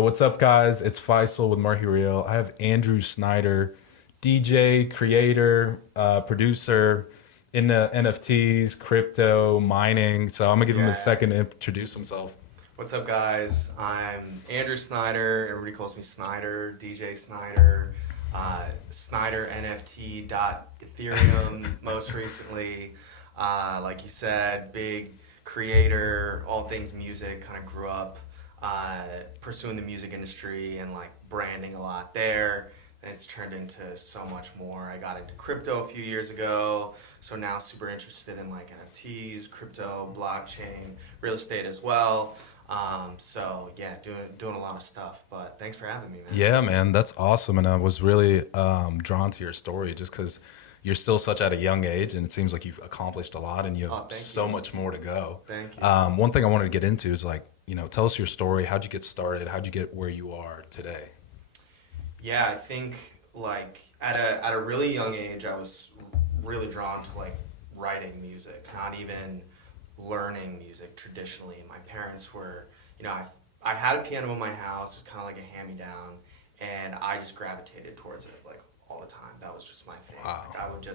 What's up, guys? It's Faisal with Marky Real. I have Andrew Snyder, DJ, creator, producer in the NFTs, crypto, mining. So I'm gonna give him a Yeah. second to introduce himself. What's up, guys? I'm Andrew Snyder. Everybody calls me Snyder, DJ Snyder, Snyder NFT dot Ethereum. Most recently, like you said, big creator, all things music. Kind of grew up pursuing the music industry and like branding a lot there. And it's turned into so much more. I got into crypto a few years ago, so now super interested in like NFTs, crypto, blockchain, real estate as well. So yeah, doing a lot of stuff. But thanks for having me, man. Yeah, man, that's awesome. And I was really drawn to your story just because you're still such at a young age, and it seems like you've accomplished a lot, and you have Oh, thank so you. much more to go. Thank you. One thing I wanted to get into is like, tell us your story. How'd you get started? How'd you get where you are today? Yeah, I think like at a really young age, I was really drawn to like writing music, not even learning music traditionally. My parents were, I had a piano in my house. It was kind of like a hand-me-down, and I just gravitated towards it like all the time. That was just my thing. Wow. Like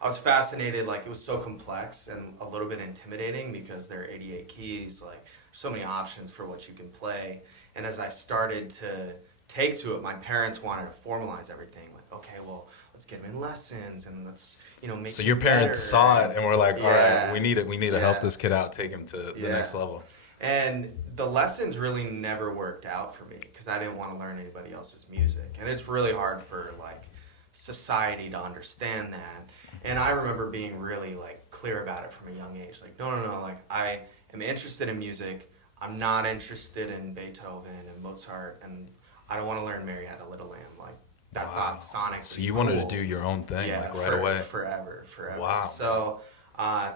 I was fascinated. Like it was so complex and a little bit intimidating because there are 88 keys. Like so many options for what you can play. And as I started to take to it, my parents wanted to formalize everything. Like, okay, well, let's get him in lessons and let's, make So him your better. parents saw it and were like, all right, Yeah, we need to help yeah, this kid out, take him to the yeah. next level. And the lessons really never worked out for me because I didn't want to learn anybody else's music. And it's really hard for like society to understand that. And I remember being really like clear about it from a young age. Like, no, like I am interested in music. I'm not interested in Beethoven and Mozart, and I don't want to learn Marietta Little Lamb. Like that's Wow. not sonically So you cool. wanted to do your own thing, Yeah, like right away. forever. Wow. So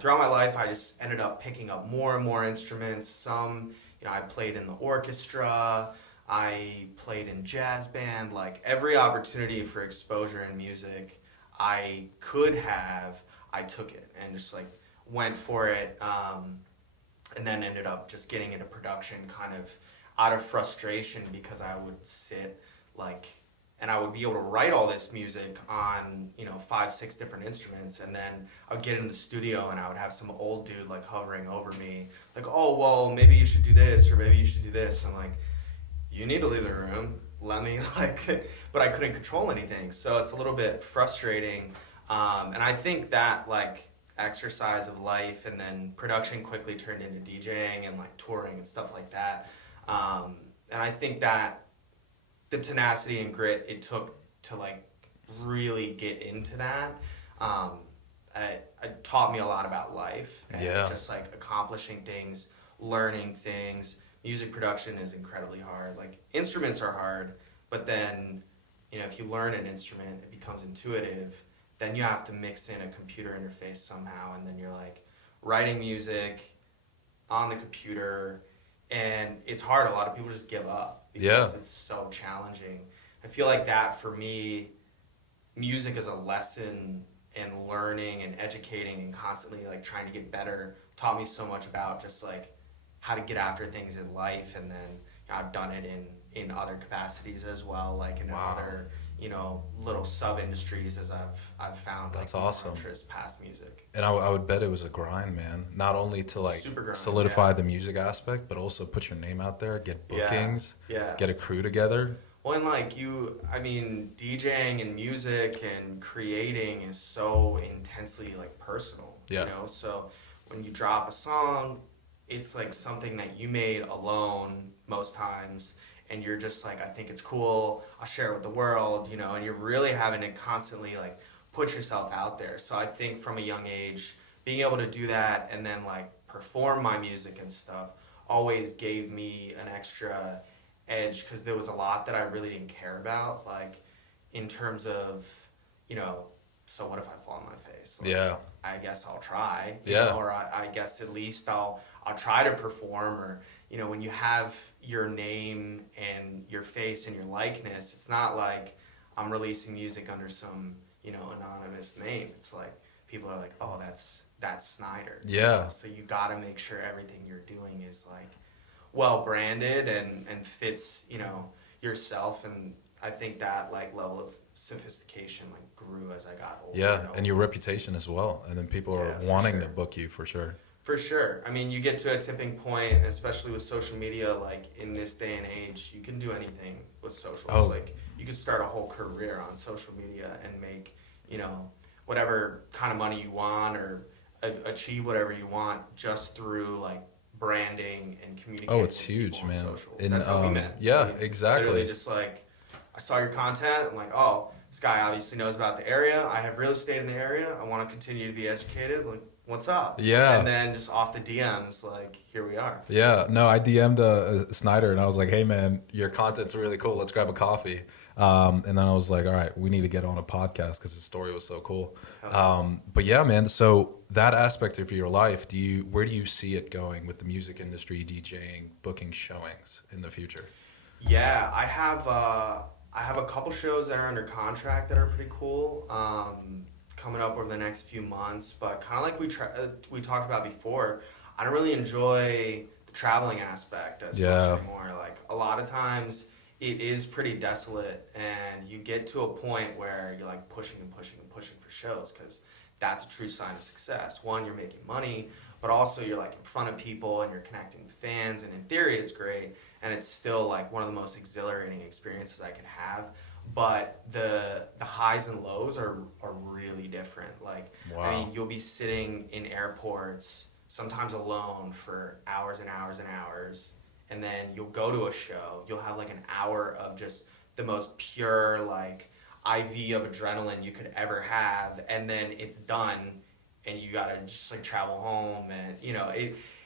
throughout my life, I just ended up picking up more and more instruments. Some, I played in the orchestra. I played in jazz band. Like every opportunity for exposure in music I could have, I took it and just like went for it. And then ended up just getting into production kind of out of frustration because I would sit like and I would be able to write all this music on, five, six different instruments, and then I would get in the studio and I would have some old dude like hovering over me, like, oh well, maybe you should do this or maybe you should do this. I'm like, you need to leave the room. Let me like, but I couldn't control anything, so it's a little bit frustrating. And I think that like exercise of life and then production quickly turned into DJing and like touring and stuff like that. And I think that the tenacity and grit it took to like really get into that, it taught me a lot about life and Yeah. just like accomplishing things, learning things. Music production is incredibly hard. Like instruments are hard, but then if you learn an instrument, it becomes intuitive. Then you have to mix in a computer interface somehow, and then you're like writing music on the computer, and it's hard. A lot of people just give up Yeah. because it's so challenging. I feel like that for me, music is a lesson and learning and educating and constantly like trying to get better taught me so much about just like how to get after things in life. And then I've done it in other capacities as well, like in Wow. other little sub industries as I've found That's like more awesome. interest past music. And I would bet it was a grind, man. Not only to like Super grind, solidify yeah. the music aspect, but also put your name out there, get Yeah, bookings, yeah. get a crew together. Well, and like DJing and music and creating is so intensely like personal, Yeah. So when you drop a song, it's like something that you made alone most times, and you're just like, I think it's cool, I'll share it with the world, and you're really having to constantly like put yourself out there. So I think from a young age, being able to do that and then like perform my music and stuff always gave me an extra edge because there was a lot that I really didn't care about, like in terms of, so what if I fall on my face? Like, Yeah. I guess I'll try, Yeah. or I guess at least I'll try to perform, or when you have your name and your face and your likeness, it's not like I'm releasing music under some anonymous name. It's like people are like, oh, that's Snyder. Yeah. So you got to make sure everything you're doing is like well branded and fits, you know, yourself. And I think that like level of sophistication like grew as I got older. Yeah, and your reputation as well. And then people are Yeah, for wanting to sure. book you for sure. For sure. I mean, you get to a tipping point, especially with social media, like in this day and age, you can do anything with socials. Oh, Like you could start a whole career on social media and make, you know, whatever kind of money you want or achieve whatever you want just through like branding and communicating oh, it's with people huge, on man. social. And That's how we met. yeah, I mean, exactly. literally just like I saw your content. I'm like, oh, this guy obviously knows about the area. I have real estate in the area. I want to continue to be educated. Like, what's up? Yeah. And then just off the DMs, like, here we are. Yeah, no, I DM'd Snyder and I was like, hey man, your content's really cool. Let's grab a coffee. And then I was like, all right, we need to get on a podcast because his story was so cool. But yeah, man, so that aspect of your life, where do you see it going with the music industry, DJing, booking showings in the future? Yeah, I have a couple shows that are under contract that are pretty cool. Coming up over the next few months, but kind of like we talked about before, I don't really enjoy the traveling aspect as much anymore. Like a lot of times it is pretty desolate and you get to a point where you're like pushing and pushing and pushing for shows because that's a true sign of success. One, you're making money, but also you're like in front of people and you're connecting with fans, and in theory it's great and it's still like one of the most exhilarating experiences I can have. But the highs and lows are really different. Like, Wow. I mean, you'll be sitting in airports, sometimes alone for hours and hours and hours, and then you'll go to a show, you'll have like an hour of just the most pure like IV of adrenaline you could ever have, and then it's done and you gotta just like travel home. And you know,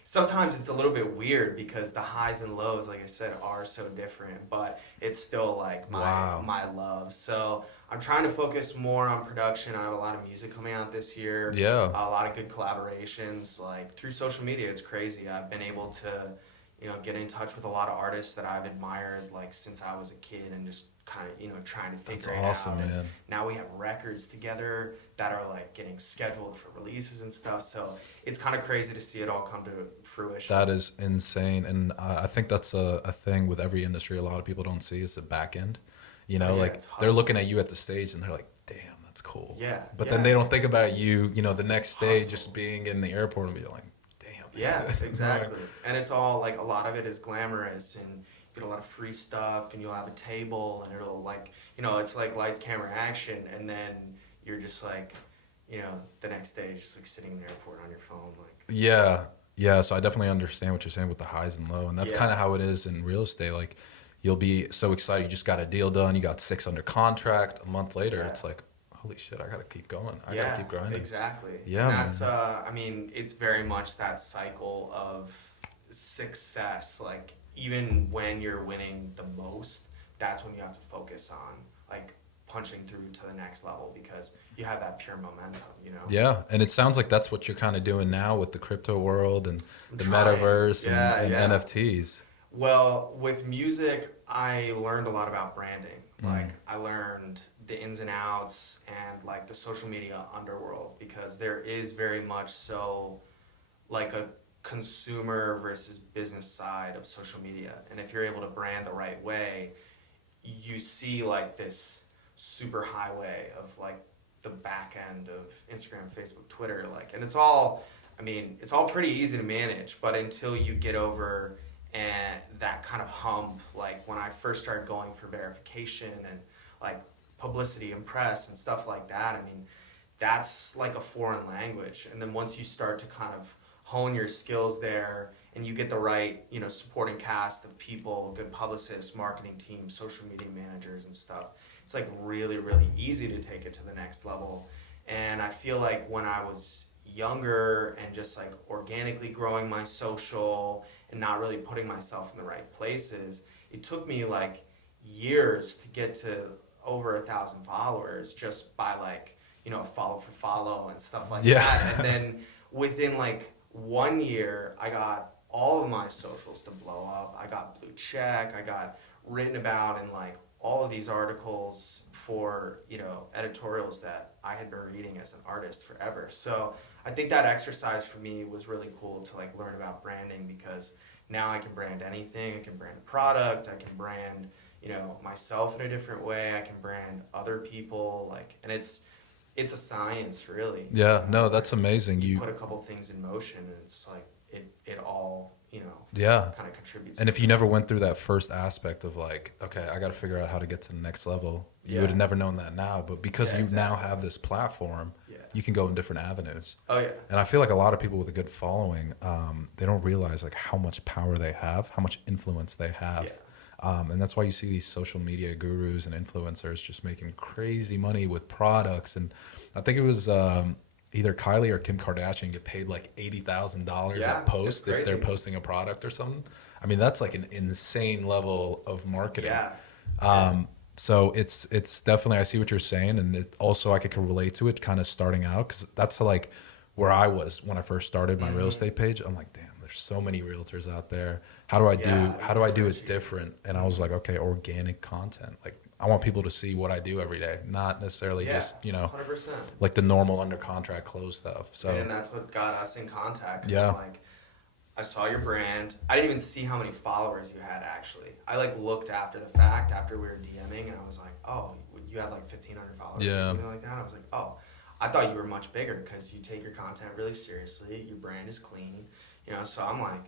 sometimes it's a little bit weird because the highs and lows, like I said, are so different, but it's still like my love. So I'm trying to focus more on production. I have a lot of music coming out this year. Yeah. A lot of good collaborations, like through social media. It's crazy. I've been able to, you know, get in touch with a lot of artists that I've admired like since I was a kid and just kind of, you know, trying to figure it awesome, out. man. And now we have records together that are like getting scheduled for releases and stuff. So it's kind of crazy to see it all come to fruition. That is insane. And I think that's a thing with every industry a lot of people don't see is the back end. You know, Yeah, like it's they're hustle. looking at you at the stage and they're like, damn, that's cool. Yeah, But yeah. then they don't think about you, you know, the next day Hustle. just being in the airport and be like, damn. Yeah, exactly. And it's all like a lot of it is glamorous and you get a lot of free stuff and you'll have a table and it'll like, you know, it's like lights, camera, action, and then you're just like, you know, the next day just like sitting in the airport on your phone like. Yeah. Yeah. So I definitely understand what you're saying with the highs and lows. And that's Yeah. kind of how it is in real estate. Like you'll be so excited. You just got a deal done. You got 6 under contract. A month later, Yeah. it's like, holy shit, I got to keep going. I got to keep grinding. Exactly. Yeah, And that's, man. I mean, it's very much that cycle of success. Like, even when you're winning the most, that's when you have to focus on, like, punching through to the next level because you have that pure momentum, you know? Yeah, and it sounds like that's what you're kind of doing now with the crypto world and the trying. Metaverse Yeah, and yeah. NFTs. Well, with music, I learned a lot about branding. Like, I learned the ins and outs and, like, the social media underworld because there is very much so, like, a consumer versus business side of social media. And if you're able to brand the right way, you see, like, this super highway of, like, the back end of Instagram, Facebook, Twitter. Like, and it's all, I mean, it's all pretty easy to manage, but until you get over and that kind of hump, like when I first started going for verification and like publicity and press and stuff like that, I mean, that's like a foreign language. And then once you start to kind of hone your skills there and you get the right, you know, supporting cast of people, good publicists, marketing teams, social media managers and stuff, it's like really, really easy to take it to the next level. And I feel like when I was younger and just like organically growing my social and not really putting myself in the right places, it took me like years to get to over 1,000 followers just by like, you know, follow for follow and stuff like that. And then within like 1 year, I got all of my socials to blow up. I got blue check. I got written about in like all of these articles for, you know, editorials that I had been reading as an artist forever. So I think that exercise for me was really cool to like learn about branding because now I can brand anything. I can brand a product. I can brand, myself in a different way. I can brand other people. Like, and it's a science, really. Yeah, no, that's amazing. You put a couple things in motion, and it's like it all, yeah, kind of contributes. And if you never went through that first aspect of like, okay, I got to figure out how to get to the next level, you would have never known that now. But because you now have this platform, you can go in different avenues. Oh yeah. And I feel like a lot of people with a good following, they don't realize like how much power they have, how much influence they have. And that's why you see these social media gurus and influencers just making crazy money with products. And I think it was either Kylie or Kim Kardashian get paid like $80,000 a post if they're posting a product or something. I mean, that's like an insane level of marketing. So it's definitely, I see what you're saying. And it also, I could relate to it kind of starting out, because that's like where I was when I first started my real estate page. I'm like, damn, there's so many realtors out there. How do I do it different? And I was like, okay, organic content. Like, I want people to see what I do every day, not necessarily just, 100%. like the normal under contract close stuff. So, and that's what got us in contact. Yeah. Like, I saw your brand. I didn't even see how many followers you had, actually. I like looked after the fact, after we were DMing, and I was like, oh, you have like 1,500 followers or something like that. I was like, oh, I thought you were much bigger, because you take your content really seriously. Your brand is clean, so I'm like,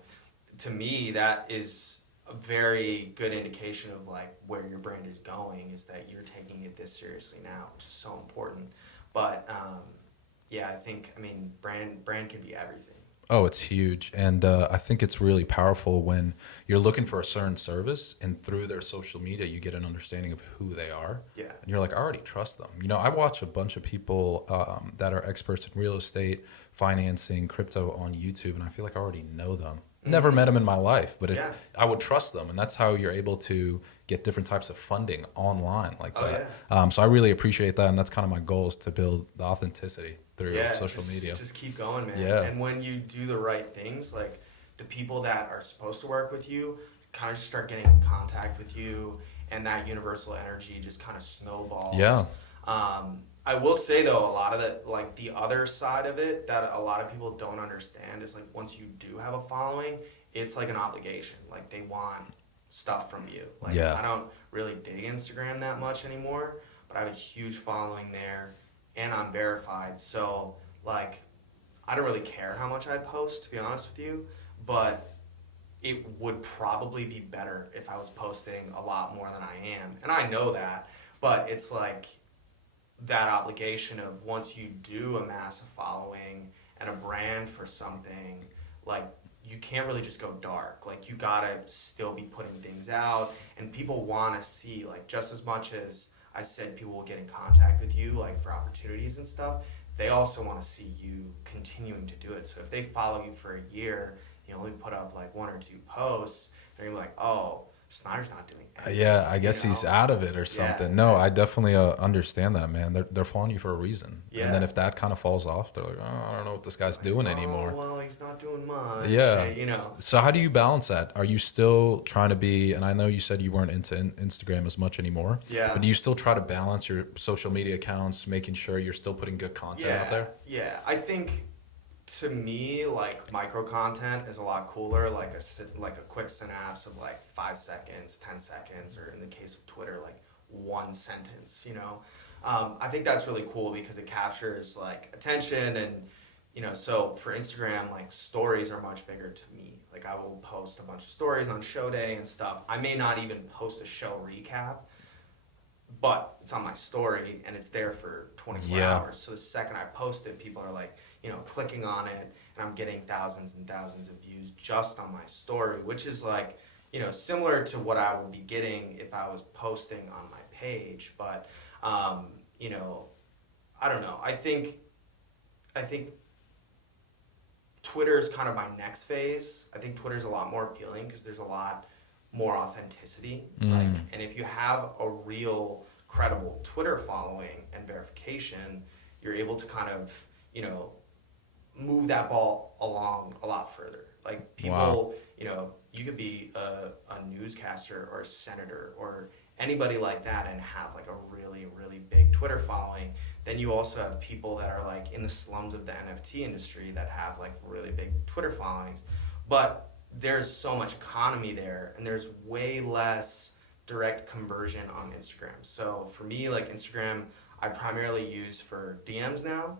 to me, that is a very good indication of like where your brand is going, is that you're taking it this seriously now, which is so important. But I mean, brand can be everything. Oh, it's huge. And I think it's really powerful when you're looking for a certain service, and through their social media, you get an understanding of who they are. Yeah. And you're like, I already trust them. I watch a bunch of people that are experts in real estate, financing, crypto on YouTube, and I feel like I already know them. Never met them in my life, but I would trust them. And that's how you're able to get different types of funding online like that. Yeah. So I really appreciate that. And that's kind of my goal, is to build the authenticity through social media. Just keep going, man. Yeah. And when you do the right things, like the people that are supposed to work with you kind of just start getting in contact with you, and that universal energy just kind of snowballs. Yeah. I will say, though, a lot of the other side of it that a lot of people don't understand is, like, once you do have a following, it's like an obligation. Like, they want stuff from you. Like, I don't really dig Instagram that much anymore, but I have a huge following there, and I'm verified. So, like, I don't really care how much I post, to be honest with you, but it would probably be better if I was posting a lot more than I am. And I know that, but it's like that obligation of, once you do amass a following and a brand for something, like, you can't really just go dark. Like, you gotta still be putting things out, and people want to see, like, just as much as I said people will get in contact with you, like, for opportunities and stuff, they also want to see you continuing to do it. So if they follow you for a year, you only put up like 1 or 2 posts, they're gonna be like, oh, Snyder's not doing it. Yeah, I guess he's out of it or something. Yeah. No, I definitely understand that, man. They're following you for a reason. Yeah. And then if that kind of falls off, they're like, oh, I don't know what this guy's doing anymore. Well, he's not doing much. Yeah. So how do you balance that? Are you still trying to be, and I know you said you weren't into Instagram as much anymore. Yeah. But do you still try to balance your social media accounts, making sure you're still putting good content out there? Yeah. I think, to me, like, micro content is a lot cooler, like a quick synapse of like 5 seconds, 10 seconds, or in the case of Twitter, like 1 sentence, I think that's really cool because it captures like attention, and so for Instagram, like, stories are much bigger to me. Like, I will post a bunch of stories on show day and stuff. I may not even post a show recap, but it's on my story and it's there for 24 hours. So the second I post it, people are like, clicking on it, and I'm getting thousands and thousands of views just on my story, which is like, similar to what I would be getting if I was posting on my page. But, I don't know. I think Twitter is kind of my next phase. I think Twitter's a lot more appealing because there's a lot more authenticity. Like, and if you have a real credible Twitter following and verification, you're able to kind of, move that ball along a lot further. Like, people, you could be a newscaster or a senator or anybody like that and have like a really, really big Twitter following. Then you also have people that are like in the slums of the NFT industry that have like really big Twitter followings. But there's so much economy there, and there's way less direct conversion on Instagram. So for me, like Instagram, I primarily use for DMs now.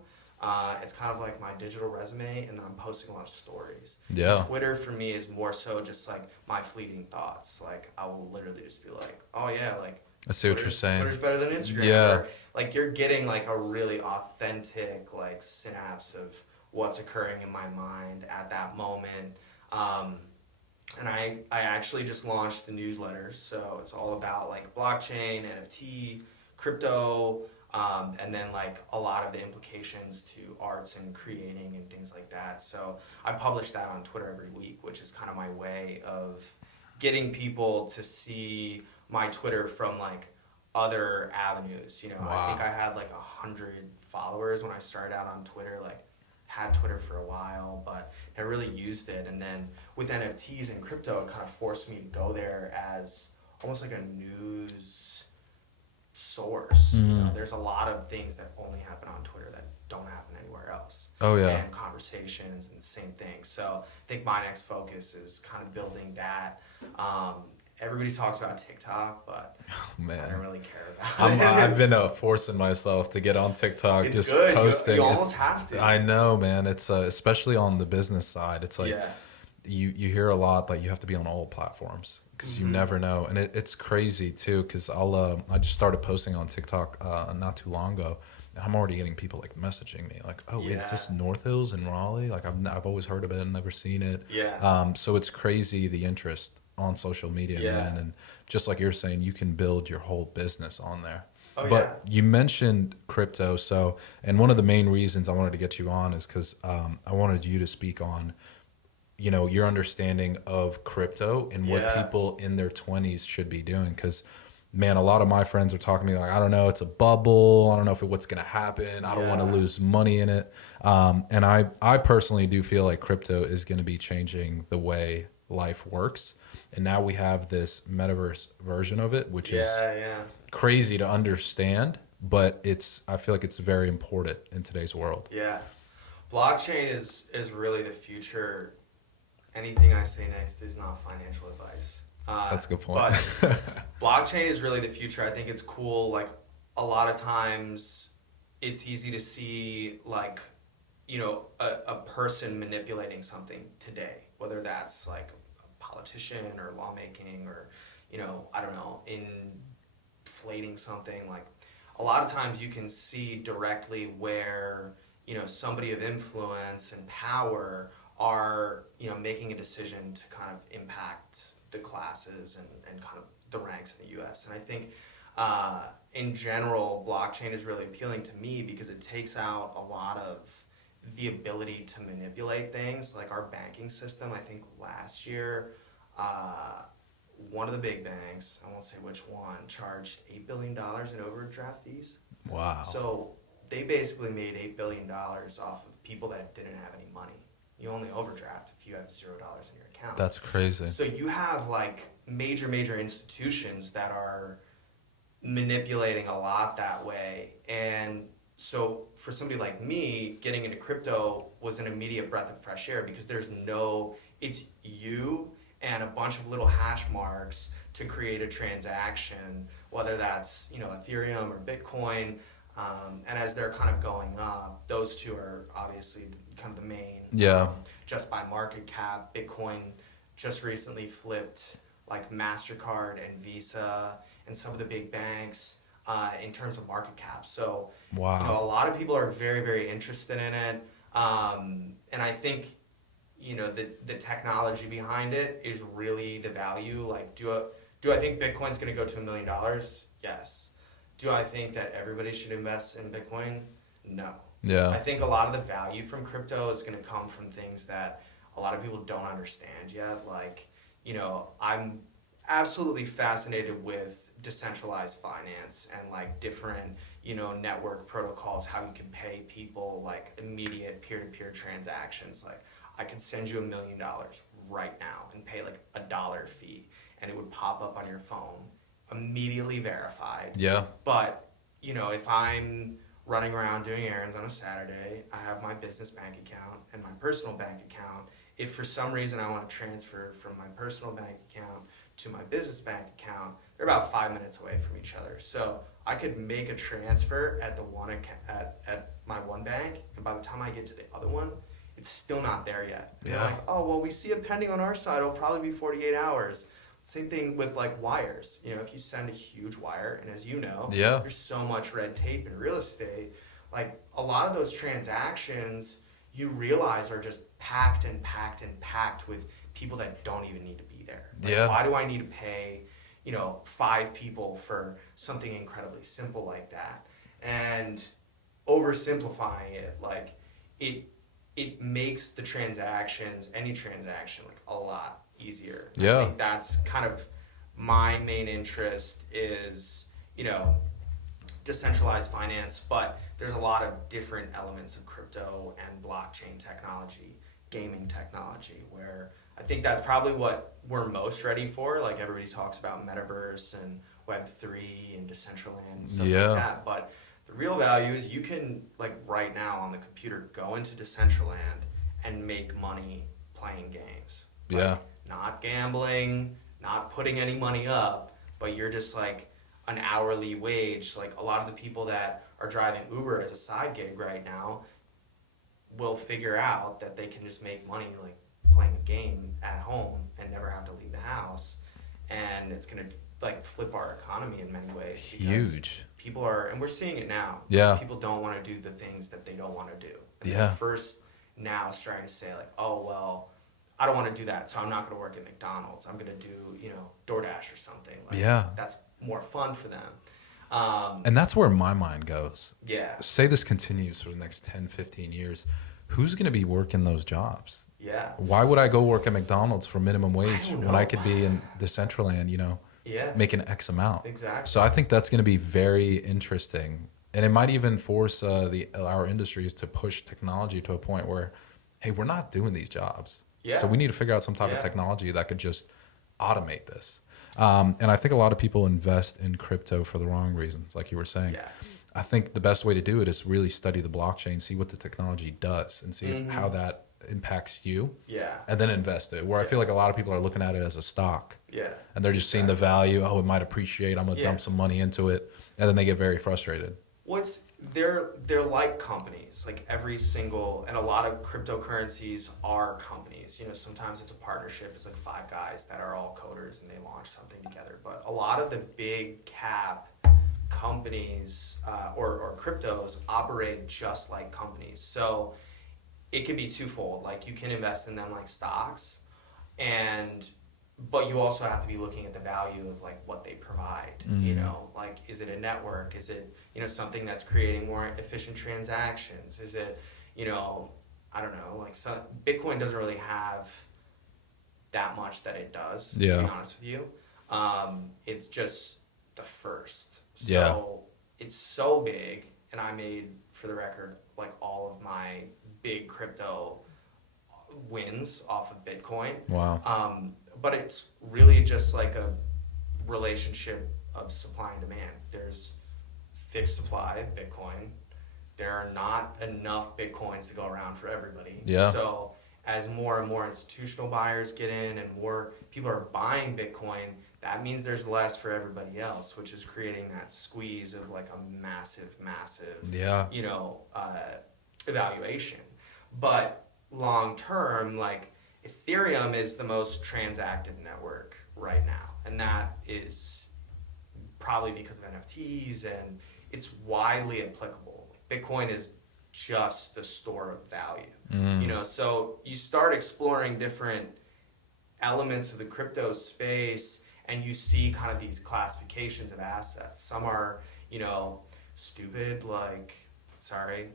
It's kind of like my digital resume, and then I'm posting a lot of stories. Yeah. Twitter for me is more so just like my fleeting thoughts. Like I will literally just be like, oh yeah, like I see what you're saying. Twitter's better than Instagram. Yeah. Or, like you're getting like a really authentic like synapse of what's occurring in my mind at that moment. And I actually just launched the newsletter, so it's all about like blockchain, NFT, crypto, and then like a lot of the implications to arts and creating and things like that. So I publish that on Twitter every week, which is kind of my way of getting people to see my Twitter from like other avenues. You know, Wow. I think I had like 100 followers when I started out on Twitter. Like had Twitter for a while, but never really used it. And then with NFTs and crypto, it kind of forced me to go there as almost like a news source. You know, there's a lot of things that only happen on Twitter that don't happen anywhere else. Oh, yeah. And conversations and the same thing. So I think my next focus is kind of building that. Everybody talks about TikTok, but I don't really care about it. I've been forcing myself to get on TikTok, It's just good. posting. You almost have to. I know, man. It's especially on the business side. It's like Yeah. you hear a lot like you have to be on all platforms because you never know, and it's crazy too. Because I just started posting on TikTok not too long ago. And I'm already getting people like messaging me like, oh, is this North Hills in Raleigh? Like I've always heard of it and never seen it. Yeah. So it's crazy the interest on social media, man. And just like you're saying, you can build your whole business on there. Oh, But you mentioned crypto, and one of the main reasons I wanted to get you on is because I wanted you to speak on, you know, your understanding of crypto and what people in their 20s should be doing. Because, man, a lot of my friends are talking to me like, I don't know, it's a bubble. I don't know what's going to happen. I don't want to lose money in it. And I personally do feel like crypto is going to be changing the way life works. And now we have this metaverse version of it, which is crazy to understand, but I feel like it's very important in today's world. Yeah. Blockchain is really the future. Anything I say next is not financial advice. That's a good point. But blockchain is really the future. I think it's cool. Like a lot of times it's easy to see like, you know, a person manipulating something today, whether that's like politician or lawmaking or, you know, I don't know, inflating something. Like a lot of times you can see directly where, you know, somebody of influence and power are, you know, making a decision to kind of impact the classes and kind of the ranks in the US. And I think in general, blockchain is really appealing to me because it takes out a lot of the ability to manipulate things. Like our banking system, I think last year, one of the big banks, I won't say which one, charged $8 billion in overdraft fees. Wow. So they basically made $8 billion off of people that didn't have any money. You only overdraft if you have $0 in your account. That's crazy. So you have like major institutions that are manipulating a lot that way. And so for somebody like me, getting into crypto was an immediate breath of fresh air because it's you and a bunch of little hash marks to create a transaction, whether that's, you know, Ethereum or Bitcoin. And as they're kind of going up, those two are obviously kind of the main. Yeah. Just by market cap, Bitcoin just recently flipped like MasterCard and Visa and some of the big banks in terms of market cap. So wow. You know, a lot of people are very, very interested in it. And I think, you know, the technology behind it is really the value. Like, do I think Bitcoin's going to go to $1 million? Yes. Do I think that everybody should invest in Bitcoin? No. Yeah. I think a lot of the value from crypto is going to come from things that a lot of people don't understand yet. Like, you know, I'm absolutely fascinated with decentralized finance and like different, you know, network protocols, how you can pay people like immediate peer-to-peer transactions. Like I could send you $1 million right now and pay like $1 fee and it would pop up on your phone, immediately verified. Yeah. But, you know, if I'm running around doing errands on a Saturday, I have my business bank account and my personal bank account if for some reason I want to transfer from my personal bank account to my business bank account, they're about 5 minutes away from each other. So I could make a transfer at the one at my one bank, and by the time I get to the other one, it's still not there yet. And they're like, oh, well, we see it pending on our side. It'll probably be 48 hours. Same thing with like wires. You know, if you send a huge wire, and as you know, there's so much red tape in real estate. Like a lot of those transactions, you realize are just packed and packed and packed with people that don't even need to be there. Like, why do I need to pay, 5 people for something incredibly simple like that? And oversimplifying it, like it makes the transactions, any transaction, like a lot easier. I think that's kind of my main interest is, decentralized finance, but there's a lot of different elements of crypto and blockchain technology, gaming technology, where I think that's probably what we're most ready for. Like everybody talks about Metaverse and Web3 and Decentraland and stuff like that. But the real value is you can, like right now on the computer, go into Decentraland and make money playing games. Like, not gambling, not putting any money up, but you're just like an hourly wage. Like a lot of the people that are driving Uber as a side gig right now will figure out that they can just make money like playing a game at home and never have to leave the house, and it's gonna like flip our economy in many ways. Huge. People are, and we're seeing it now. People don't want to do the things that they don't want to do. And they're first now starting to say like, oh well, I don't want to do that, so I'm not going to work at McDonald's. I'm going to do DoorDash or something. Like, that's more fun for them. And that's where my mind goes. Yeah. Say this continues for the next 10, 15 years. Who's going to be working those jobs? Yeah. Why would I go work at McDonald's for minimum wage when I could be in Decentraland, making X amount? Exactly. So I think that's going to be very interesting. And it might even force our industries to push technology to a point where, hey, we're not doing these jobs. Yeah. So we need to figure out some type of technology that could just automate this. And I think a lot of people invest in crypto for the wrong reasons, like you were saying. Yeah. I think the best way to do it is really study the blockchain, see what the technology does, and see how that impacts you. Yeah. And then invest it. Where I feel like a lot of people are looking at it as a stock. Yeah. And they're just seeing the value. Oh, it might appreciate. I'm gonna dump some money into it, and then they get very frustrated. They're like companies, like every single, and a lot of cryptocurrencies are companies. Sometimes it's a partnership. It's like 5 guys that are all coders and they launch something together. But a lot of the big cap companies or cryptos operate just like companies. So it could be twofold. Like you can invest in them like stocks, but you also have to be looking at the value of like what they provide. Like is it a network? Is it something that's creating more efficient transactions? Is it I don't know, like Bitcoin doesn't really have that much that it does, to be honest with you. It's just the first. So it's so big, and I made, for the record, like all of my big crypto wins off of Bitcoin. Wow. But it's really just like a relationship of supply and demand. There's fixed supply of Bitcoin. There are not enough Bitcoins to go around for everybody. Yeah. So as more and more institutional buyers get in and more people are buying Bitcoin, that means there's less for everybody else, which is creating that squeeze of like a massive evaluation. But long term, like Ethereum is the most transacted network right now, and that is probably because of NFTs, and it's widely applicable. Bitcoin is just the store of value. So you start exploring different elements of the crypto space, and you see kind of these classifications of assets. Some are, stupid, like Shiba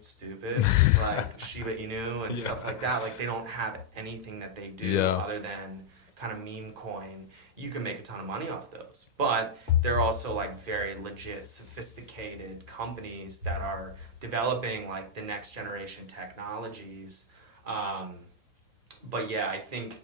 Inu and stuff like that. Like they don't have anything that they do other than kind of meme coin. You can make a ton of money off those, but they're also like very legit, sophisticated companies that are developing like the next generation technologies. But yeah, I think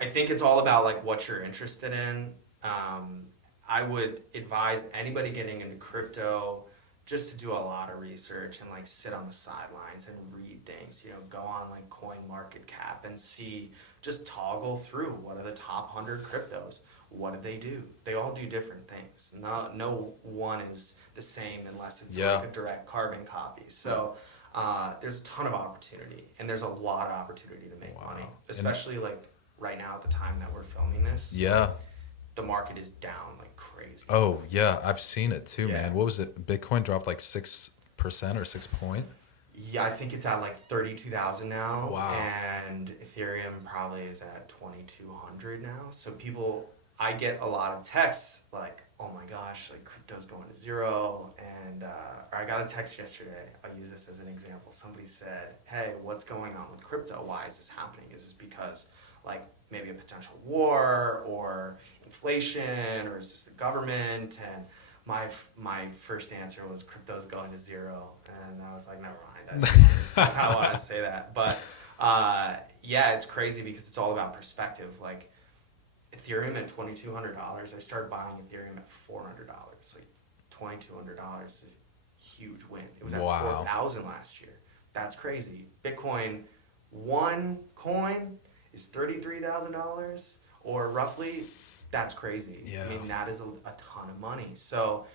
it's all about like what you're interested in. I would advise anybody getting into crypto just to do a lot of research and like sit on the sidelines and read things, go on like CoinMarketCap and see, just toggle through what are the top 100 cryptos. What do they do? They all do different things. No one is the same unless it's like a direct carbon copy. So there's a ton of opportunity, and there's a lot of opportunity to make money, especially like right now at the time that we're filming this. Yeah. The market is down like crazy. Oh yeah, I've seen it too, man. What was it? Bitcoin dropped like 6% or 6 point. Yeah, I think it's at like 32,000 now. Wow. And Ethereum probably is at 2,200 now. So I get a lot of texts like, oh my gosh, like crypto's going to zero. And or I got a text yesterday. I'll use this as an example. Somebody said, hey, what's going on with crypto? Why is this happening? Is this because like maybe a potential war or inflation, or is this the government? And my first answer was crypto's going to zero. And I was like, never mind. I don't want to say that. But yeah, it's crazy because it's all about perspective. Like Ethereum at $2,200, I started buying Ethereum at $400. Like $2,200 is a huge win. It was at 4,000 last year. That's crazy. Bitcoin, one coin is $33,000 or roughly. That's crazy. Yeah. I mean, that is a ton of money. So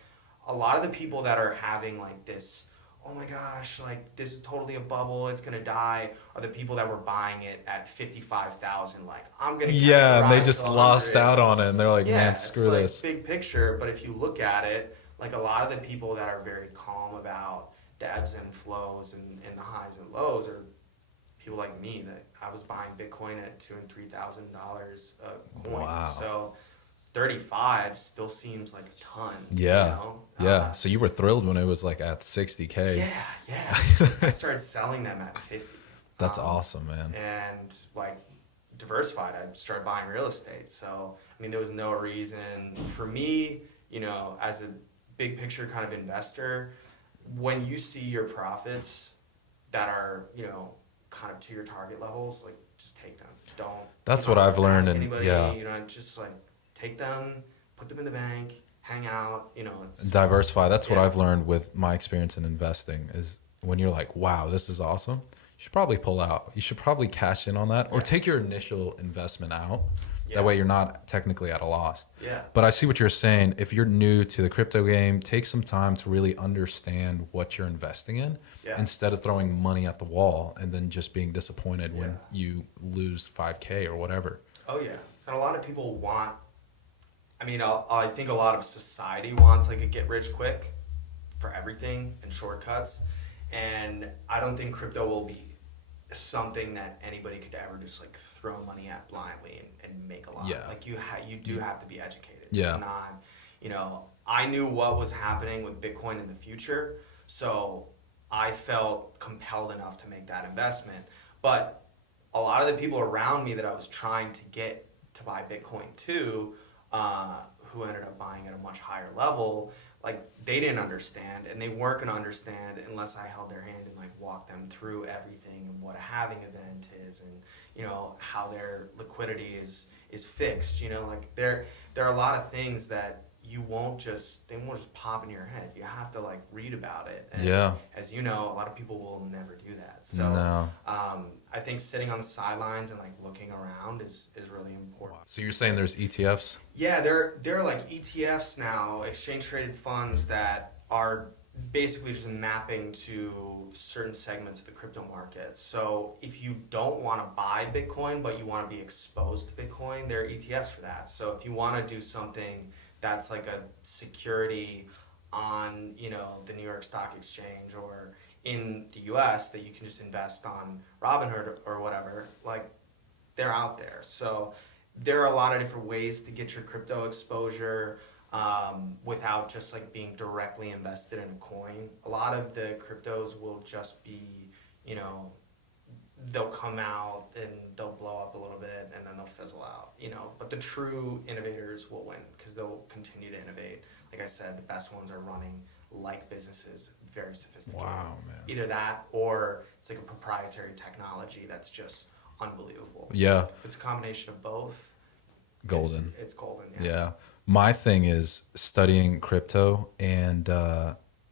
a lot of the people that are having like this, oh my gosh, like this is totally a bubble, it's gonna die, are the people that were buying it at 55,000. Like I'm gonna and they just lost out on it, and they're like, man, screw this. It's like big picture, but if you look at it, like a lot of the people that are very calm about the ebbs and flows and the highs and lows are people like me, that I was buying Bitcoin at $2,000 and $3,000 a coin. Wow. So 35 still seems like a ton. Yeah. So you were thrilled when it was like at 60K. Yeah. I started selling them at 50. That's awesome, man. And like diversified, I started buying real estate. So, I mean, there was no reason for me, as a big picture kind of investor, when you see your profits that are, kind of to your target levels, like just take them. Don't. That's what I've learned. And anybody, just like take them, put them in the bank, hang out. It's diversify. That's what I've learned with my experience in investing is when you're like, wow, this is awesome. You should probably pull out. You should probably cash in on that, or take your initial investment out. That way you're not technically at a loss. Yeah. But I see what you're saying. If you're new to the crypto game, take some time to really understand what you're investing in instead of throwing money at the wall and then just being disappointed when you lose 5K or whatever. Oh, yeah. And a lot of people want, I think a lot of society wants like a get rich quick for everything and shortcuts. And I don't think crypto will be something that anybody could ever just like throw money at blindly and make a lot. Like you do have to be educated. It's not, I knew what was happening with Bitcoin in the future, so I felt compelled enough to make that investment. But a lot of the people around me that I was trying to get to buy Bitcoin to, who ended up buying at a much higher level, like they didn't understand, and they weren't going to understand unless I held their hand and like walked them through everything and what a halving event is, and how their liquidity is fixed. Like there are a lot of things that they won't just pop in your head. You have to like read about it. And as you know, a lot of people will never do that. So I think sitting on the sidelines and like looking around is really important. So you're saying there's ETFs? Yeah, there are like ETFs now, exchange traded funds that are basically just mapping to certain segments of the crypto market. So if you don't want to buy Bitcoin, but you want to be exposed to Bitcoin, there are ETFs for that. So if you want to do something that's like a security on, the New York Stock Exchange or in the US that you can just invest on Robinhood or whatever, like they're out there. So there are a lot of different ways to get your crypto exposure without just like being directly invested in a coin. A lot of the cryptos will just be, they'll come out and they'll blow up a little bit and then they'll fizzle out, but the true innovators will win because they'll continue to innovate. Like I said, the best ones are running like businesses, very sophisticated. Wow, man. Either that or it's like a proprietary technology that's just unbelievable. Yeah. If it's a combination of both, golden. It's golden. Yeah. My thing is studying crypto and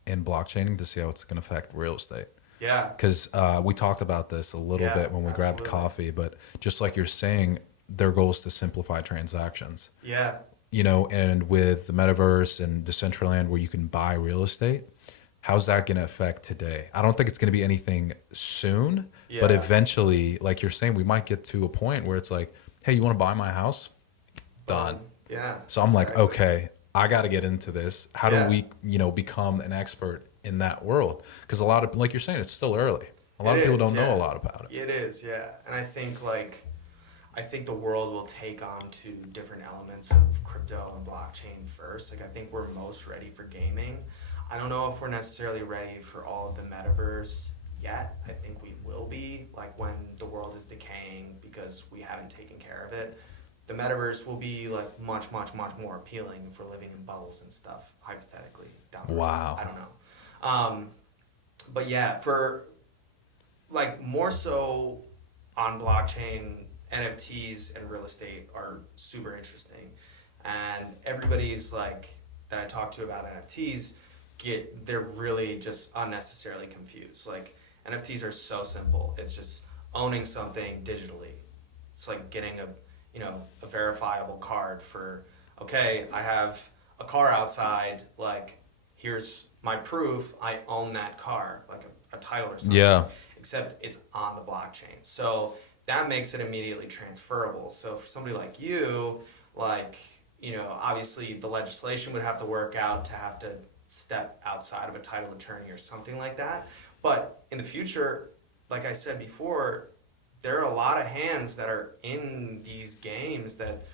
in blockchaining to see how it's going to affect real estate. Yeah. Because we talked about this a little bit when we grabbed coffee, but just like you're saying, their goal is to simplify transactions. Yeah. You know, and with the metaverse and Decentraland where you can buy real estate, how's that going to affect today? I don't think it's going to be anything soon, but eventually, like you're saying, we might get to a point where it's like, hey, you want to buy my house? Done. Yeah. So I'm like, okay, I got to get into this. How do we, you know, become an expert in that world? Because a lot of, like you're saying, it's still early. A lot of people don't know a lot about it. It is, yeah. And I think the world will take on to different elements of crypto and blockchain first. Like I think we're most ready for gaming. I don't know if we're necessarily ready for all of the metaverse yet. I think we will be, like when the world is decaying because we haven't taken care of it. The metaverse will be like much, much, much more appealing if we're living in bubbles and stuff, hypothetically. Down the road. I don't know. But yeah, for like more so on blockchain, NFTs and real estate are super interesting. And everybody's like, that I talk to about NFTs, they're really just unnecessarily confused. Like NFTs are so simple. It's just owning something digitally. It's like getting a verifiable card for, okay, I have a car outside, like here's my proof I own that car, like a title or something. Yeah. Except it's on the blockchain. So that makes it immediately transferable. So for somebody like you, like, you know, obviously the legislation would have to work out to have to step outside of a title attorney or something like that. But in the future, like I said before, there are a lot of hands that are in these games that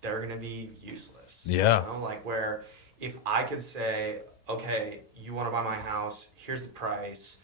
they're going to be useless. Yeah. You know? Like where if I could say, okay, you want to buy my house, here's the price,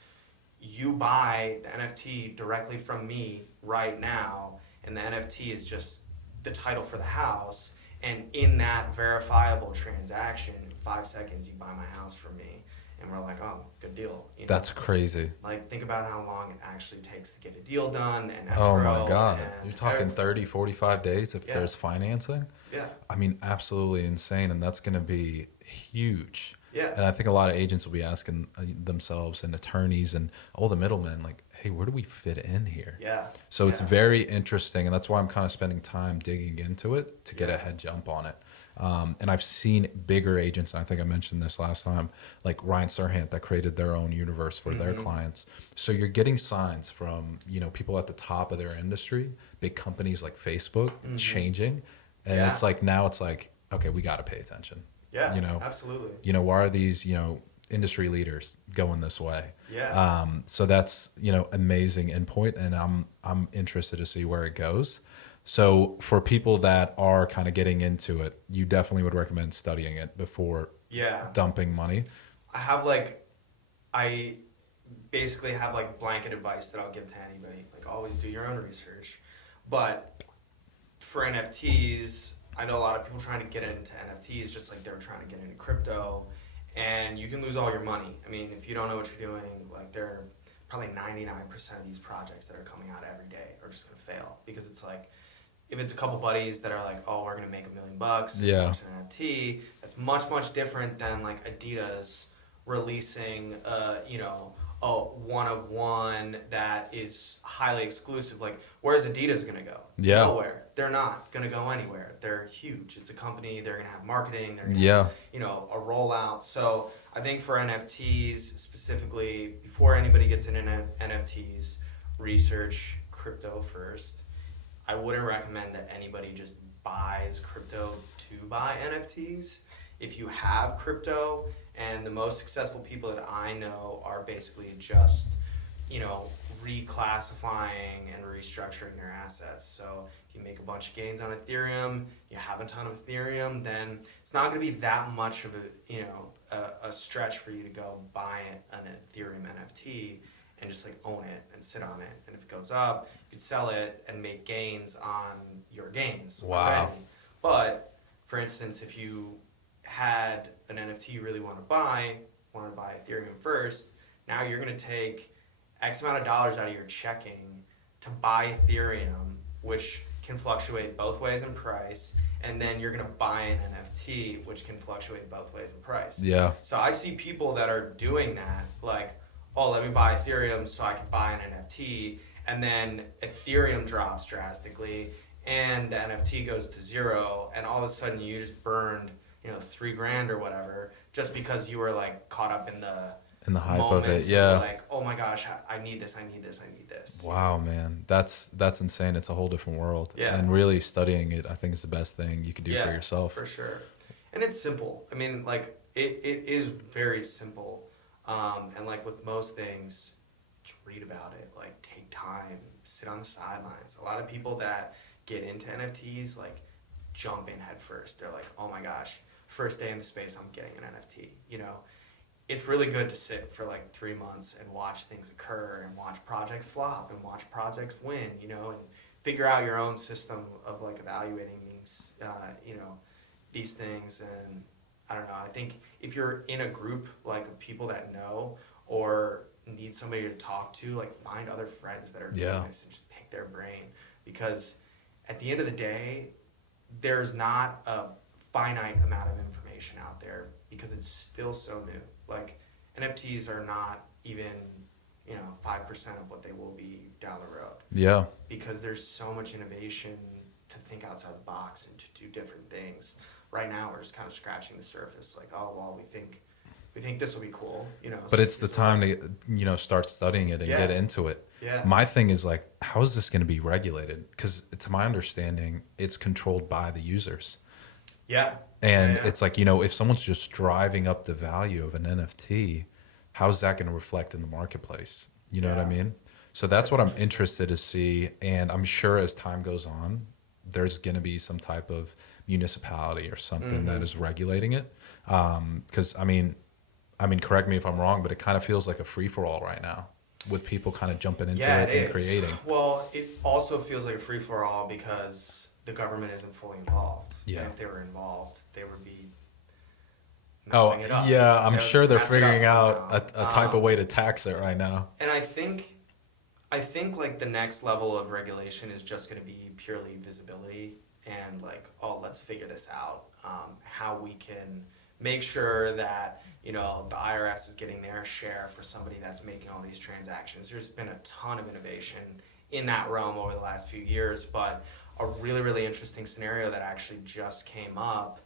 you buy the NFT directly from me right now, and the NFT is just the title for the house, and in that verifiable transaction, in 5 seconds, you buy my house from me, and we're like, oh, good deal. You know? That's crazy. Like, think about how long it actually takes to get a deal done, and escrow. Oh my God. You're talking 30, 45 days if there's financing? Yeah. I mean, absolutely insane, and that's going to be huge. Yeah. And I think a lot of agents will be asking themselves and attorneys and all the middlemen, like, hey, where do we fit in here? Yeah. So it's very interesting, and that's why I'm kind of spending time digging into it to get a head jump on it. And I've seen bigger agents, and I think I mentioned this last time, like Ryan Serhant, that created their own universe for their clients. So you're getting signs from, you know, people at the top of their industry, big companies like Facebook, changing. And it's like, now it's like, okay, we got to pay attention. Yeah, you know, absolutely. You know, why are these, you know, industry leaders going this way? Yeah. So that's, you know, amazing input, and I'm interested to see where it goes. So for people that are kind of getting into it, you definitely would recommend studying it before dumping money. I basically have like blanket advice that I'll give to anybody. Like, always do your own research. But for NFTs, I know a lot of people trying to get into NFTs just like they were trying to get into crypto, and you can lose all your money. I mean, if you don't know what you're doing, like there are probably 99% of these projects that are coming out every day are just going to fail, because it's like, if it's a couple buddies that are like, oh, we're going to make $1 million and launch an NFT, that's much, much different than like Adidas releasing, a one of one that is highly exclusive. Like, where's Adidas going to go? Nowhere. They're not going to go anywhere. They're huge. It's a company. They're going to have marketing. They're going to have, a rollout. So I think for NFTs specifically, before anybody gets into NFTs, research crypto first. I wouldn't recommend that anybody just buys crypto to buy NFTs. If you have crypto, and the most successful people that I know are basically just, reclassifying and restructuring their assets. So if you make a bunch of gains on Ethereum, you have a ton of Ethereum, then it's not going to be that much of a stretch for you to go buy an Ethereum NFT and just like own it and sit on it. And if it goes up, you could sell it and make gains on your gains. Wow. Already. But for instance, if you had an NFT you really want to buy Ethereum first, now you're going to take X amount of dollars out of your checking to buy Ethereum, which can fluctuate both ways in price, and then you're going to buy an NFT, which can fluctuate both ways in price. Yeah. So I see people that are doing that, like, oh, let me buy Ethereum so I can buy an NFT, and then Ethereum drops drastically, and the NFT goes to zero, and all of a sudden you just burned, $3,000 or whatever, just because you were like caught up in the hype moment of it. of, Yeah. like, oh my gosh, I need this. Wow, man, that's insane. It's a whole different world. Yeah. And really studying it, I think, is the best thing you could do Yeah, for yourself. for sure. And it's simple. I mean, like, it is very simple. And like with most things, just read about it. Like, take time, sit on the sidelines. A lot of people that get into NFTs, like, jump in head first. They're like, oh my gosh, first day in the space, I'm getting an NFT. It's really good to sit for like 3 months and watch things occur and watch projects flop and watch projects win, and figure out your own system of like evaluating these things. And I don't know, I think if you're in a group like of people that know or need somebody to talk to, like, find other friends that are doing this and just pick their brain, because at the end of the day, there's not a finite amount of information out there because it's still so new. Like, NFTs are not even 5% of what they will be down the road. Yeah. Because there's so much innovation to think outside the box and to do different things. Right now, we're just kind of scratching the surface. Like, oh well, we think this will be cool. But it's the time to start studying it and get into it. Yeah. My thing is, like, how is this going to be regulated? Because to my understanding, it's controlled by the users. Yeah. And it's like, if someone's just driving up the value of an NFT, how's that going to reflect in the marketplace? You know what I mean? So that's what I'm interested to see. And I'm sure as time goes on, there's going to be some type of municipality or something that is regulating it. Because, I mean, correct me if I'm wrong, but it kind of feels like a free-for-all right now with people kind of jumping into it and creating. Well, it also feels like a free-for-all because the government isn't fully involved. Yeah. And if they were involved, they would be Oh, messing it up. yeah, I'm sure they're figuring out somehow. a type of way to tax it right now. And I think like the next level of regulation is just going to be purely visibility and like, oh, let's figure this out. How we can make sure that, the IRS is getting their share for somebody that's making all these transactions. There's been a ton of innovation in that realm over the last few years, but a really, really interesting scenario that actually just came up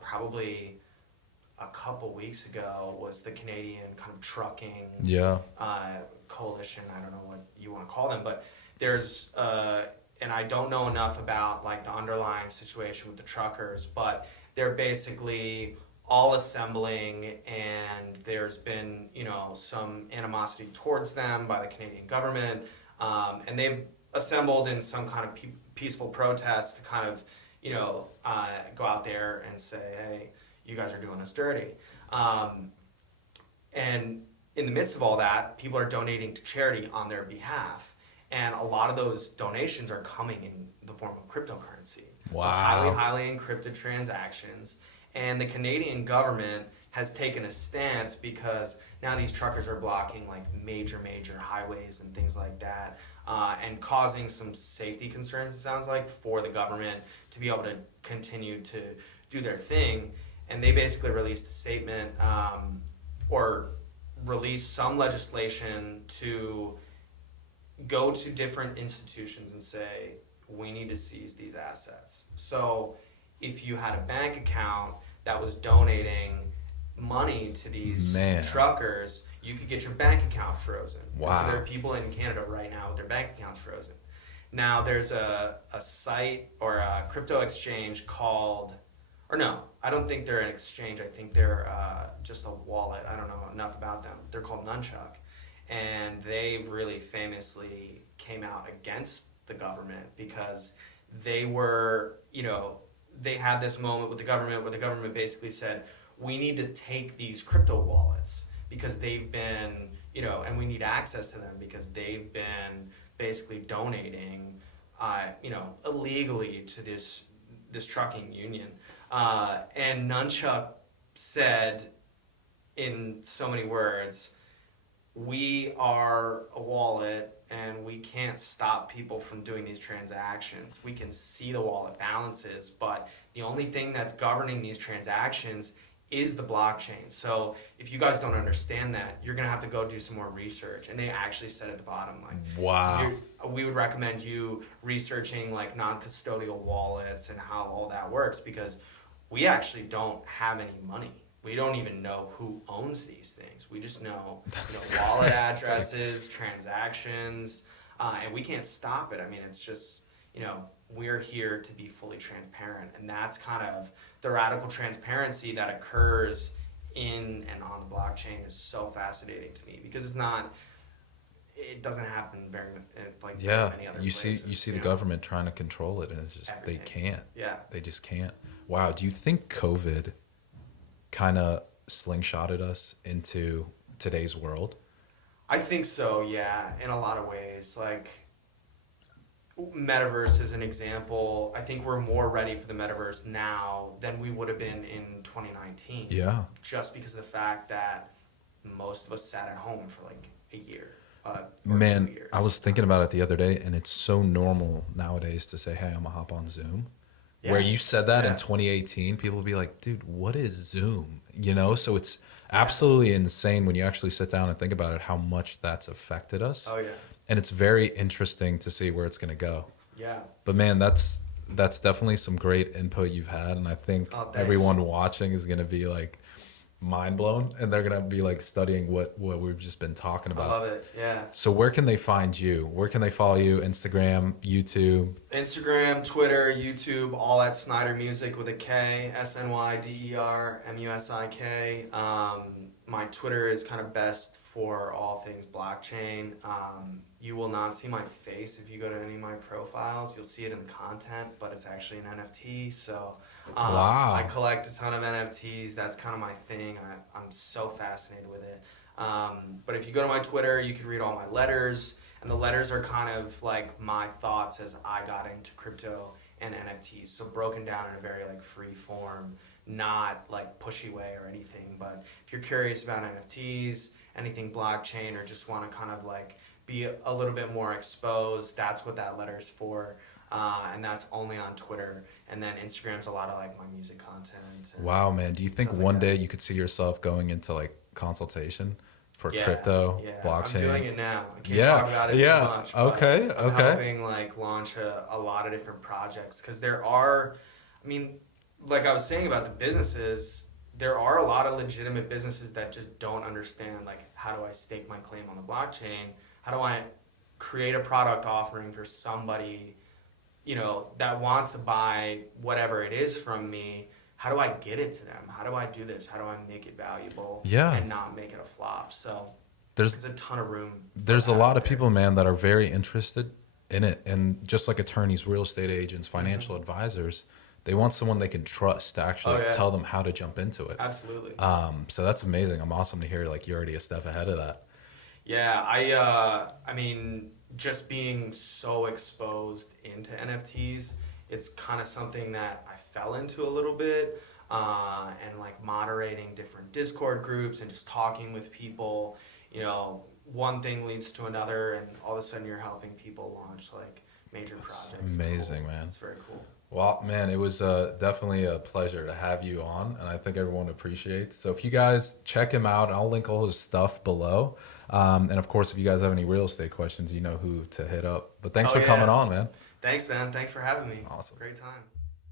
probably a couple weeks ago was the Canadian kind of trucking coalition. I don't know what you want to call them, but there's and I don't know enough about like the underlying situation with the truckers, but they're basically all assembling, and there's been some animosity towards them by the Canadian government, and they've assembled in some kind of peaceful protest to kind of go out there and say, hey, you guys are doing us dirty. And in the midst of all that, people are donating to charity on their behalf. And a lot of those donations are coming in the form of cryptocurrency. Wow. So highly, highly encrypted transactions. And the Canadian government has taken a stance because now these truckers are blocking like major highways and things like that, and causing some safety concerns, it sounds like, for the government to be able to continue to do their thing. And they basically released a statement or released some legislation to go to different institutions and say, we need to seize these assets. So if you had a bank account that was donating money to these truckers, you could get your bank account frozen. Wow. And so there are people in Canada right now with their bank accounts frozen. Now there's a site or a crypto exchange called, or no, I don't think they're an exchange. I think they're just a wallet. I don't know enough about them. They're called Nunchuck. And they really famously came out against the government because they were, they had this moment with the government where the government basically said, we need to take these crypto wallets because they've been, and we need access to them because they've been basically donating, illegally to this trucking union. And Nunchuck said in so many words, we are a wallet and we can't stop people from doing these transactions. We can see the wallet balances, but the only thing that's governing these transactions is the blockchain. So if you guys don't understand that, you're gonna have to go do some more research. And they actually said at the bottom, like, wow, we would recommend you researching like non-custodial wallets and how all that works, because we actually don't have any money. We don't even know who owns these things. We just know, wallet addresses, transactions, and we can't stop it. I mean, it's just, we're here to be fully transparent, and that's kind of the radical transparency that occurs in and on the blockchain is so fascinating to me, because it doesn't happen very many other places. You see the government trying to control it, and it's just Everything. they can't. Yeah. They just can't. Wow. Do you think COVID kind of slingshotted us into today's world? I think so, yeah, in a lot of ways. Like, Metaverse is an example. I think we're more ready for the Metaverse now than we would have been in 2019. Yeah. Just because of the fact that most of us sat at home for like a year. Man, 2 years. I was thinking about it the other day, and it's so normal nowadays to say, hey, I'm going to hop on Zoom. Yeah. Where you said that Yeah. in 2018, people would be like, dude, what is Zoom? So it's absolutely insane when you actually sit down and think about it, how much that's affected us. Oh, yeah. And it's very interesting to see where it's going to go. Yeah. But man, that's definitely some great input you've had. And I think everyone watching is going to be like mind blown, and they're going to be like studying what we've just been talking about. I love it. Yeah. So where can they find you? Where can they follow you? Instagram, YouTube? Instagram, Twitter, YouTube, all at Snyder Music with a K, SNYDERMUSIK. My Twitter is kind of best for all things blockchain. You will not see my face if you go to any of my profiles. You'll see it in the content, but it's actually an NFT. So wow. I collect a ton of NFTs. That's kind of my thing. I'm so fascinated with it. But if you go to my Twitter, you can read all my letters. And the letters are kind of like my thoughts as I got into crypto and NFTs. So broken down in a very like free form, not like pushy way or anything. But if you're curious about NFTs, anything blockchain, or just want to kind of like be a little bit more exposed, that's what that letter's for. And that's only on Twitter. And then Instagram's a lot of like my music content. Wow, man. Do you think one day you could see yourself going into like consultation for crypto, blockchain? I'm doing it now. I can't talk about it too much. Okay. I'm helping like launch a lot of different projects, because there are, like I was saying about the businesses, there are a lot of legitimate businesses that just don't understand, like, how do I stake my claim on the blockchain? How do I create a product offering for somebody, that wants to buy whatever it is from me? How do I get it to them? How do I do this? How do I make it valuable and not make it a flop? So there's a ton of room. There's a lot of people, man, that are very interested in it. And just like attorneys, real estate agents, financial advisors, they want someone they can trust to actually tell them how to jump into it. Absolutely. So that's amazing. I'm awesome to hear like you're already a step ahead of that. Yeah, just being so exposed into NFTs, it's kind of something that I fell into a little bit, and like moderating different Discord groups and just talking with people, one thing leads to another, and all of a sudden you're helping people launch like major projects. Amazing, man. It's very cool. Well, man, it was definitely a pleasure to have you on, and I think everyone appreciates. So if you guys check him out, I'll link all his stuff below. And of course, if you guys have any real estate questions, you know who to hit up. But thanks for coming on, man. Thanks, man. Thanks for having me. Awesome. Great time.